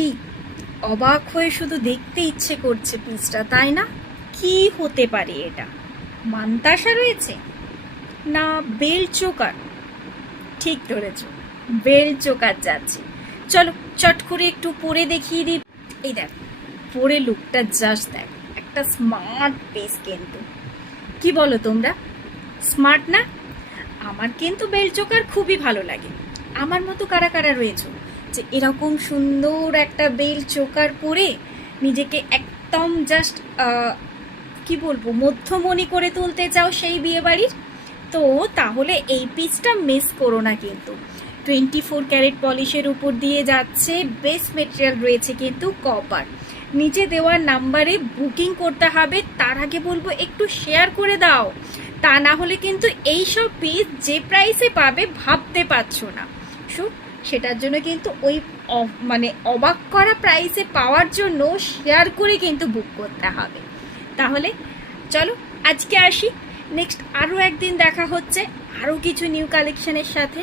কি অবাক হয়ে শুধু দেখতে ইচ্ছে করছে পিসটা, তাই না? কি হতে পারে এটা? মান্তাসা রয়েছে না বেল চোকার? ঠিক ধরেছ, বেল চোকার যাচ্ছে। চলো চট করে একটু পরে দেখিয়ে দিই। এই দেখ, পরে লুকটা জাস্ট দেখ, একটা স্মার্ট পিস কিন্তু। কি বলো তোমরা, স্মার্ট না? আমার কিন্তু বেল চোকার খুবই ভালো লাগে। আমার মতো কারা কারা রয়েছে যে এরকম সুন্দর একটা বেল চোকার পরে নিজেকে একদম জাস্ট কি বলবো মধ্যমণি করে তুলতে চাও সেই বিয়ে বাড়ির? তো তাহলে এই পিসটা মিস করো না কিন্তু। 24 ক্যারেট পলিশের উপর দিয়ে যাচ্ছে, বেস্ট মেটেরিয়াল রয়েছে কিন্তু কপার। নিচে দেওয়া নাম্বারে বুকিং করতে হবে। তার আগে বলবো একটু শেয়ার করে দাও, তা না হলে কিন্তু এই সব পিস যে প্রাইসে পাবে ভাবতে পারছো না। সেটার জন্য কিন্তু ওই মানে অবাক করা প্রাইসে পাওয়ার জন্য শেয়ার করে কিন্তু বুক করতে হবে। তাহলে চলো আজকে আসি, নেক্সট আরও একদিন দেখা হচ্ছে আরও কিছু নিউ কালেকশনের সাথে।